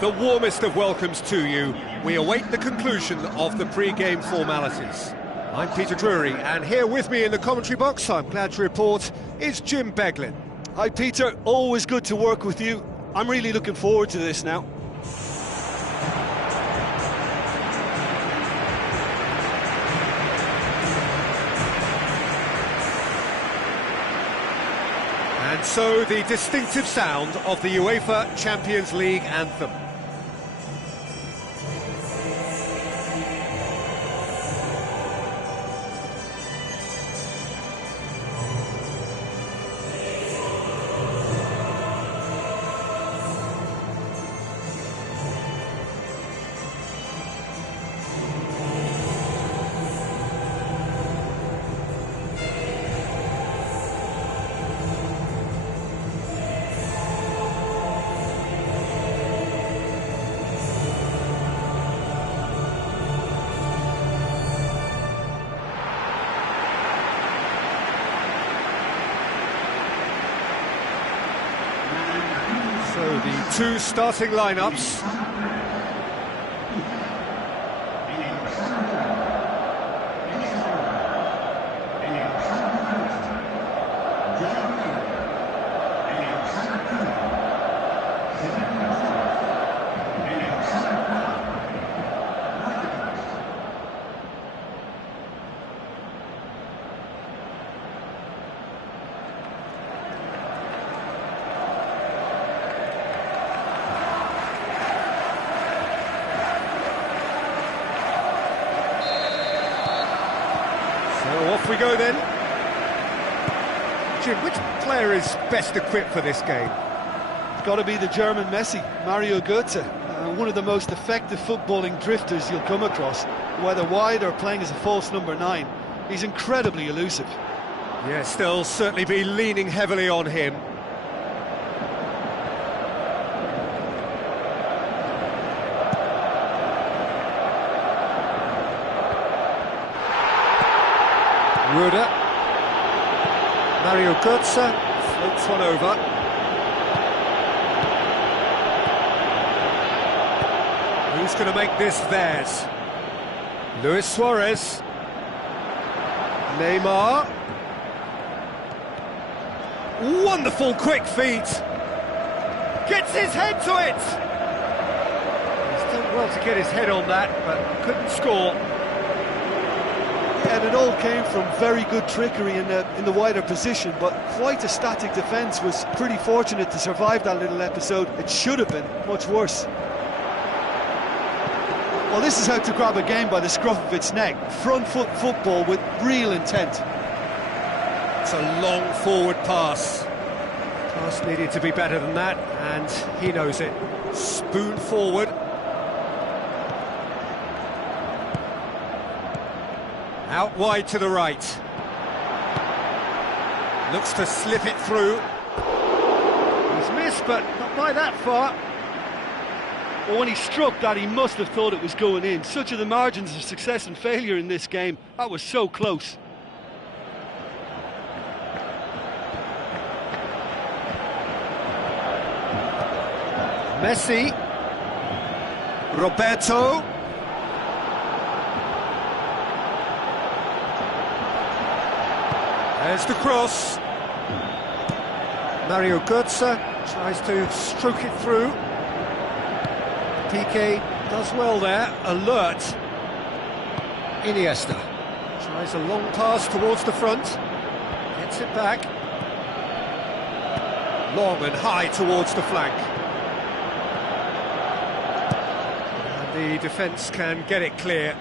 The warmest of welcomes to you. We await the conclusion of the pre-game formalities. I'm Peter Drury, and here with me in the commentary box, I'm glad to report, is Jim Beglin. Hi Peter, always good to work with you. I'm really looking forward to this now. And so the distinctive sound of the UEFA Champions League anthem. So the two starting lineups. Off we go then. Jim, which player is best equipped for this game? It's got to be the German Messi, Mario Götze. One of the most effective footballing drifters you'll come across, whether wide or playing as a false number 9. He's incredibly elusive. Yeah, still certainly be leaning heavily on him. Ruda. Mario Götze floats one over. Who's going to make this theirs? Luis Suarez. Neymar. Wonderful quick feet. Gets his head to it. He's done well to get his head on that, but couldn't score. And it all came from very good trickery in the wider position, but quite a static defence. Was pretty fortunate to survive that little episode. It should have been much worse. Well, this is how to grab a game by the scruff of its neck. Front foot football with real intent. It's a long forward pass. Pass needed to be better than that, and he knows it. Spoon forward. Out wide to the right. Looks to slip it through. He's missed, but not by that far. Well, when he struck that, he must have thought it was going in. Such are the margins of success and failure in this game. That was so close. Messi. Roberto. There's the cross. Mario Götze tries to stroke it through. Piqué does well there, alert. Iniesta tries a long pass towards the front, gets it back, long and high towards the flank. And the defence can get it clear.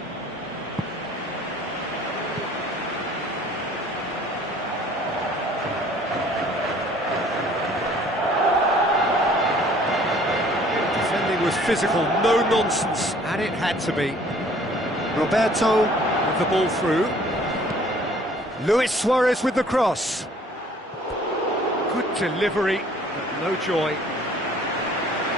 Defending was physical, no nonsense, and it had to be. Roberto with the ball through. Luis Suarez with the cross. Good delivery, but no joy.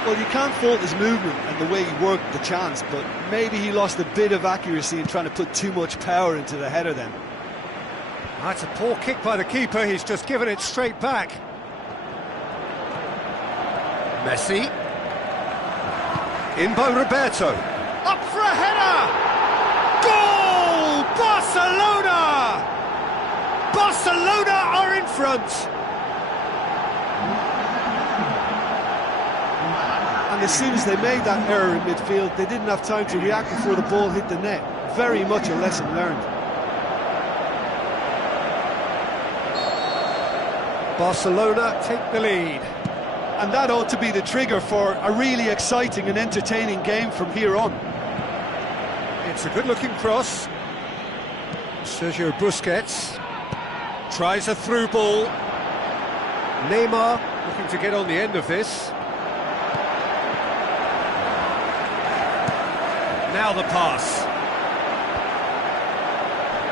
Well, you can't fault his movement and the way he worked the chance, but maybe he lost a bit of accuracy in trying to put too much power into the header then. That's a poor kick by the keeper, he's just given it straight back. Messi. In by Roberto. Up for a header! Goal! Barcelona! Barcelona are in front! And as soon as they made that error in midfield, they didn't have time to react before the ball hit the net. Very much a lesson learned. Barcelona take the lead. And that ought to be the trigger for a really exciting and entertaining game from here on. It's a good-looking cross. Sergio Busquets tries a through ball. Neymar looking to get on the end of this. Now the pass.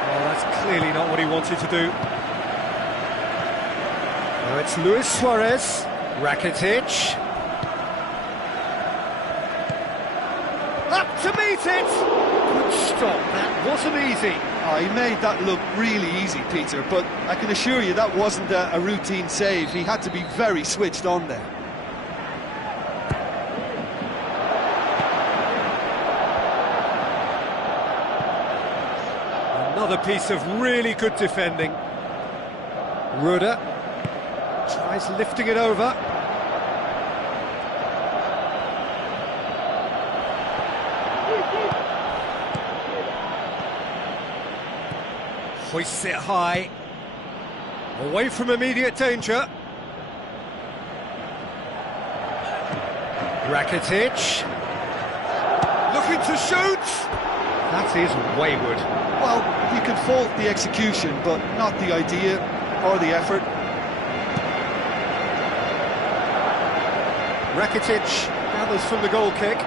Oh, that's clearly not what he wanted to do. Now it's Luis Suarez. Rakitic. Up to meet it! Good stop, that wasn't easy. Oh, he made that look really easy, Peter, but I can assure you that wasn't a routine save. He had to be very switched on there. Another piece of really good defending. Ruda tries lifting it over. Hoists it high. Away from immediate danger. Rakitic. Looking to shoot. That is wayward. Well, you can fault the execution, but not the idea or the effort. Rakitic gathers from the goal kick.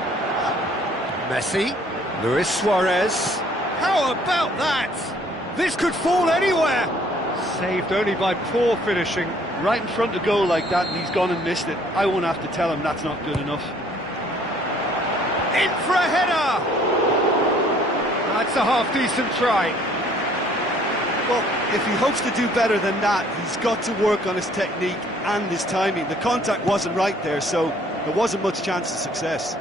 Messi. Luis Suarez. How about that? This could fall anywhere. Saved only by poor finishing. Right in front of goal like that, and he's gone and missed it. I won't have to tell him that's not good enough. In for a header! That's a half-decent try. Well, if he hopes to do better than that, he's got to work on his technique and his timing. The contact wasn't right there, so there wasn't much chance of success.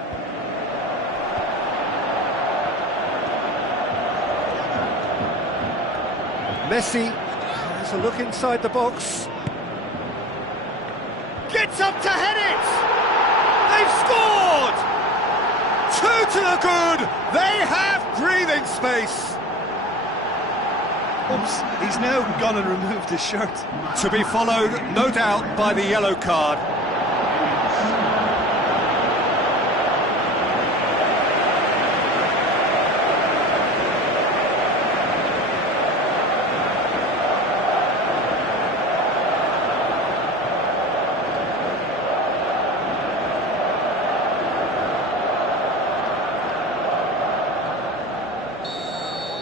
Messi has a look inside the box. Gets up to head it! They've scored! Two to the good! They have breathing space! Oops, he's now gone and removed his shirt. To be followed, no doubt, by the yellow card.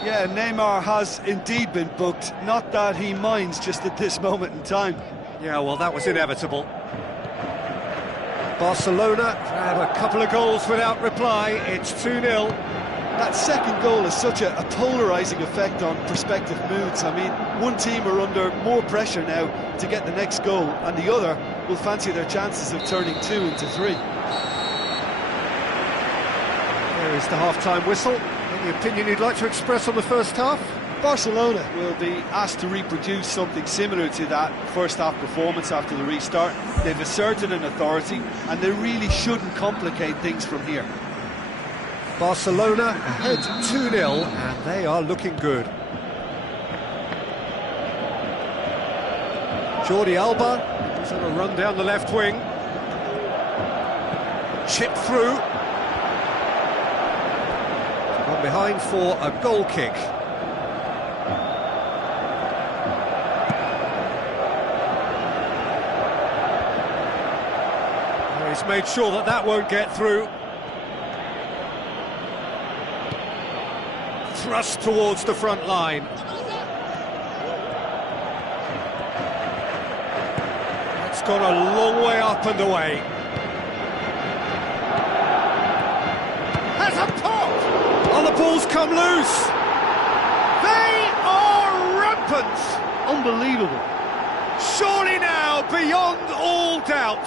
Yeah, Neymar has indeed been booked. Not that he minds just at this moment in time. Yeah, well, that was inevitable. Barcelona grab a couple of goals without reply. It's 2-0. That second goal has such a polarising effect on prospective moods. I mean, one team are under more pressure now to get the next goal, and the other will fancy their chances of turning 2 into 3. There is the half-time whistle. Any opinion you'd like to express on the first half? Barcelona will be asked to reproduce something similar to that first-half performance after the restart. They've asserted an authority, and they really shouldn't complicate things from here. Barcelona ahead 2-0, and they are looking good. Jordi Alba, he's on a run down the left wing. Chip through. Gone behind for a goal kick. He's made sure that that won't get through. Thrust towards the front line. It's gone a long way up and away. Has a pop! Oh, the ball's come loose! They are rampant! Unbelievable. Surely now, beyond all doubt.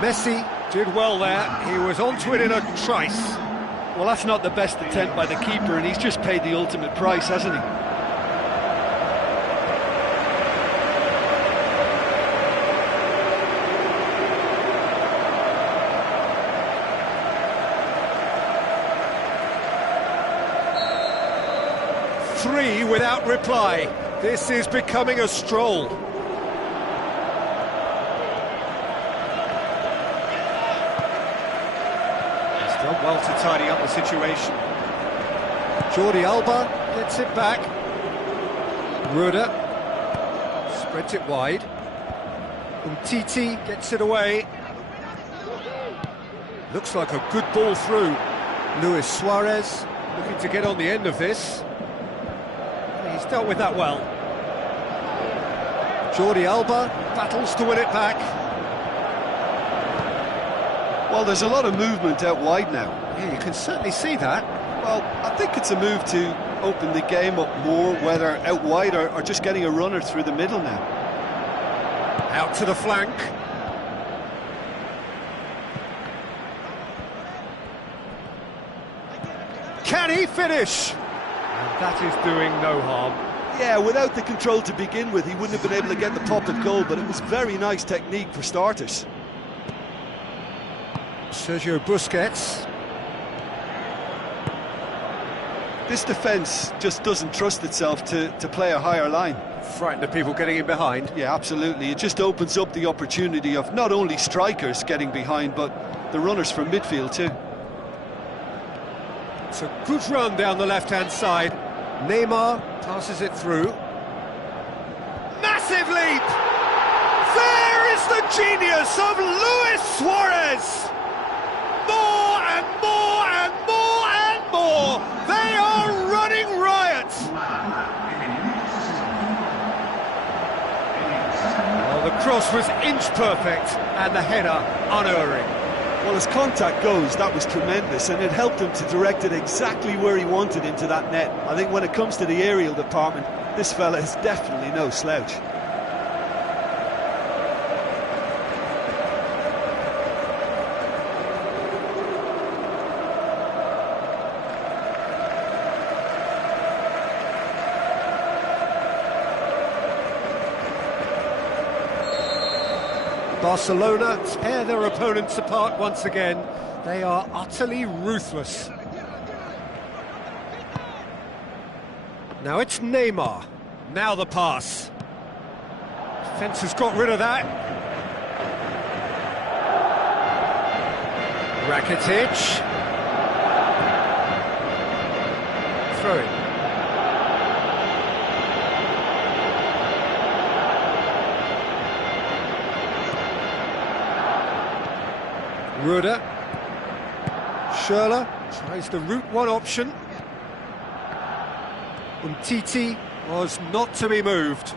Messi did well there. He was onto it in a trice. Well, that's not the best attempt by the keeper, and he's just paid the ultimate price, hasn't he? Three without reply. This is becoming a stroll. Well to tidy up the situation. Jordi Alba gets it back. Ruda spreads it wide. Umtiti gets it away. Looks like a good ball through. Luis Suarez looking to get on the end of this. He's dealt with that well. Jordi Alba battles to win it back. Well, there's a lot of movement out wide now. Yeah, you can certainly see that. Well, I think it's a move to open the game up more, whether out wide or just getting a runner through the middle now. Out to the flank. Can he finish? And that is doing no harm. Yeah, without the control to begin with, he wouldn't have been able to get the pop-up goal, but it was very nice technique for starters. Sergio Busquets. This defence just doesn't trust itself to play a higher line. Frightened of people getting in behind. Yeah, absolutely. It just opens up the opportunity of not only strikers getting behind, but the runners from midfield too. It's a good run down the left-hand side. Neymar passes it through. Massive leap! There is the genius of Luis Suarez! More and more and more and more! They are running riot! Well, the cross was inch perfect and the header unerring. Well, as contact goes, that was tremendous, and it helped him to direct it exactly where he wanted into that net. I think when it comes to the aerial department, this fella is definitely no slouch. Barcelona tear their opponents apart once again. They are utterly ruthless. Now it's Neymar. Now the pass. Defence has got rid of that. Rakitic. Throw it. Ruda. Schürrle tries the route one option. Umtiti was not to be moved.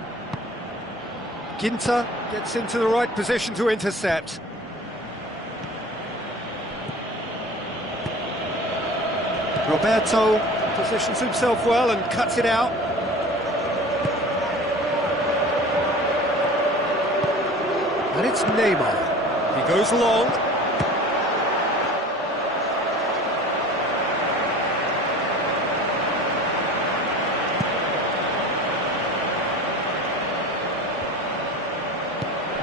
Ginter gets into the right position to intercept. Roberto positions himself well and cuts it out. And it's Neymar. He goes long.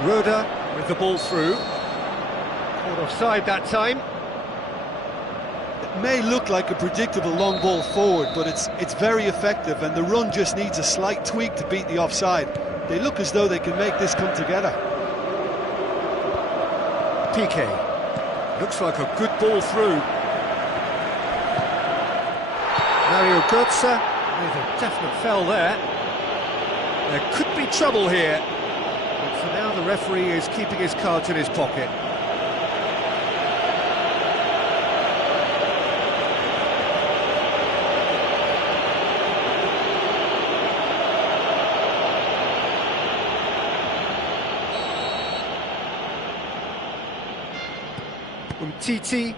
Ruda with the ball through. Caught offside that time. may look like a predictable long ball forward, but it's very effective, and the run just needs a slight tweak to beat the offside. They look as though they can make this come together. Piqué. Looks like a good ball through. Mario Götze with a definite foul there. There could be trouble here. But for now, the referee is keeping his cards in his pocket. Titi,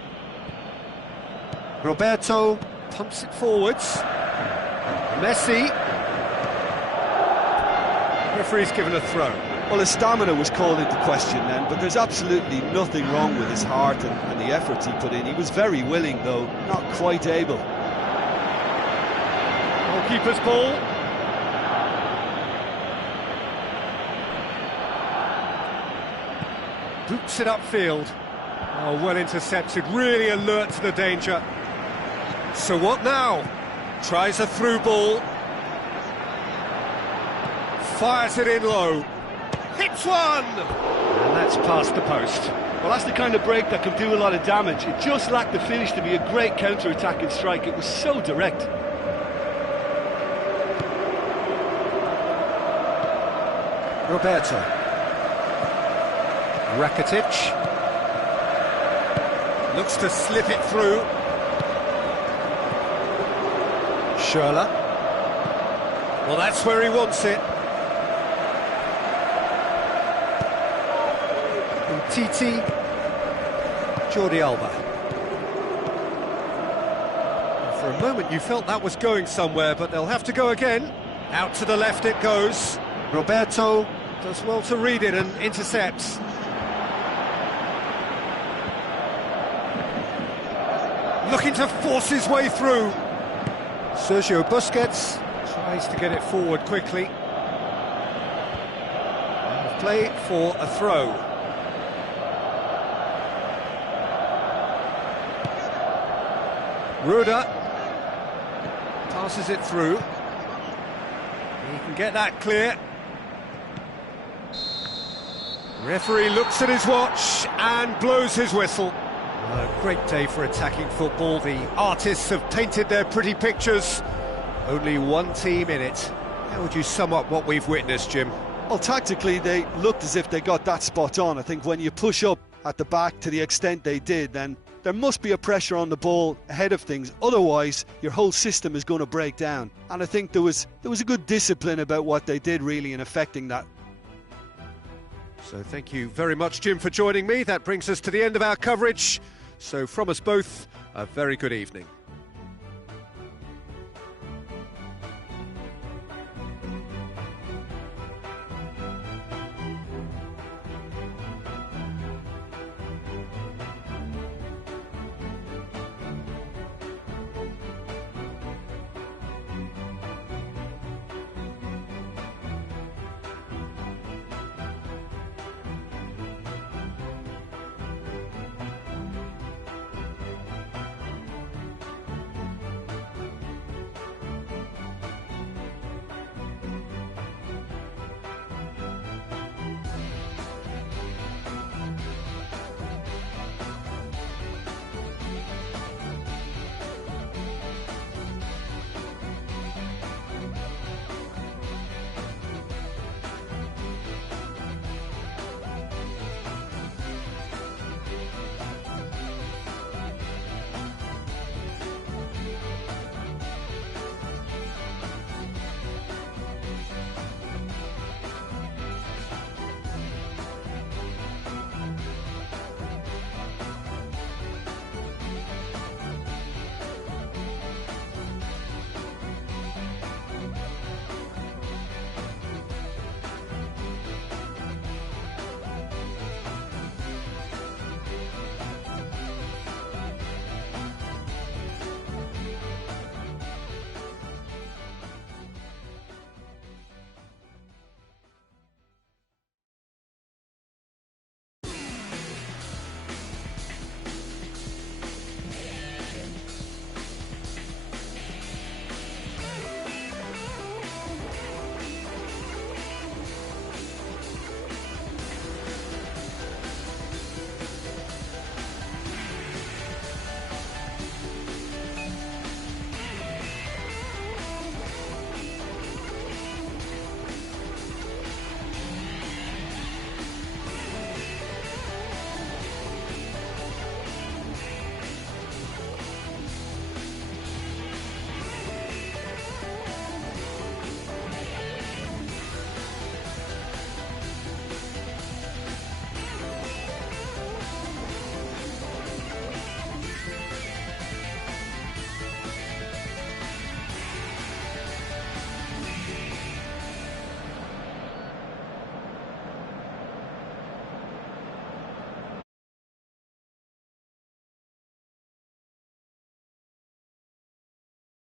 Roberto pumps it forwards. Messi. Referee's given a throw. Well, his stamina was called into question then, but there's absolutely nothing wrong with his heart and the efforts he put in. He was very willing, though, not quite able. Goalkeeper's ball. Boots it upfield. Oh, well intercepted, really alert to the danger. So what now? Tries a through ball. Fires it in low. Hits one! And that's past the post. Well, that's the kind of break that can do a lot of damage. It just lacked the finish to be a great counter-attacking strike. It was so direct. Roberto. Rakitic. Looks to slip it through. Schürrle. Well, that's where he wants it. Titi. Jordi Alba. For a moment you felt that was going somewhere, but they'll have to go again. Out to the left it goes. Roberto does well to read it and intercepts. Looking to force his way through. Sergio Busquets tries to get it forward quickly. And play for a throw. Ruda passes it through. He can get that clear. Referee looks at his watch and blows his whistle. A great day for attacking football. The artists have painted their pretty pictures. Only one team in it. How would you sum up what we've witnessed, Jim? Well, tactically, they looked as if they got that spot on. I think when you push up at the back to the extent they did, then there must be a pressure on the ball ahead of things. Otherwise, your whole system is going to break down. And I think there was a good discipline about what they did, really, in affecting that. So thank you very much, Jim, for joining me. That brings us to the end of our coverage. So from us both, a very good evening.